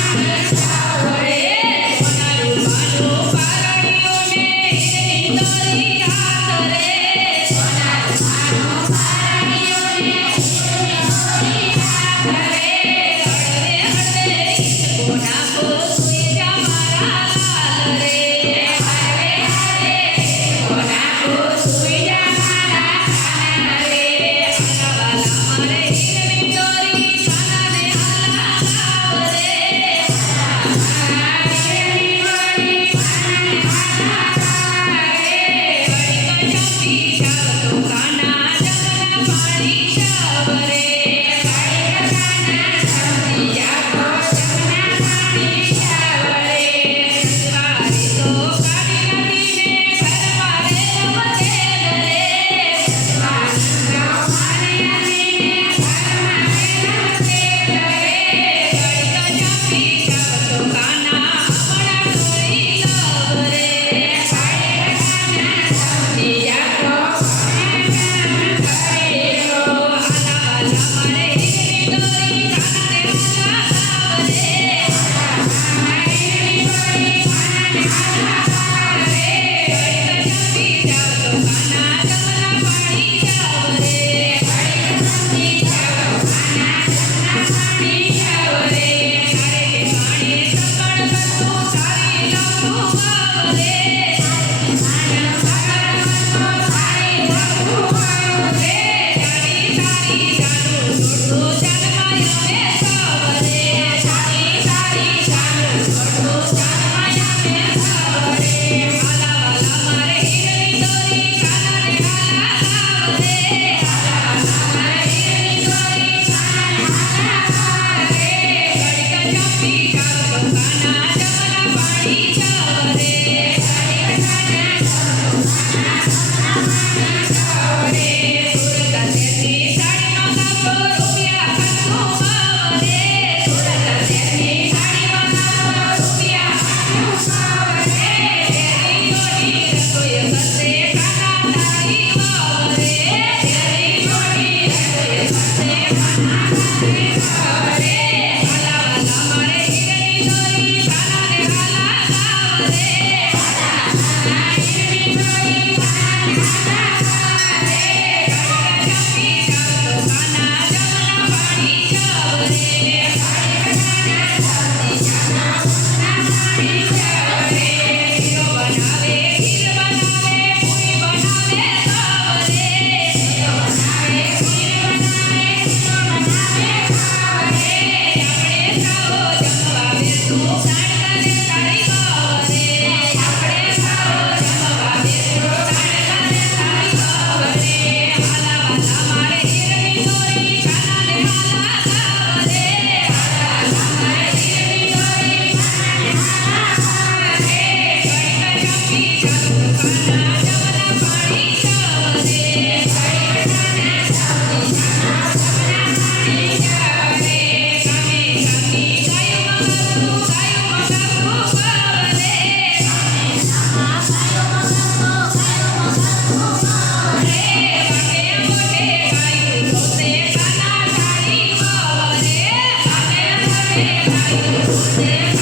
Yeah. você, você.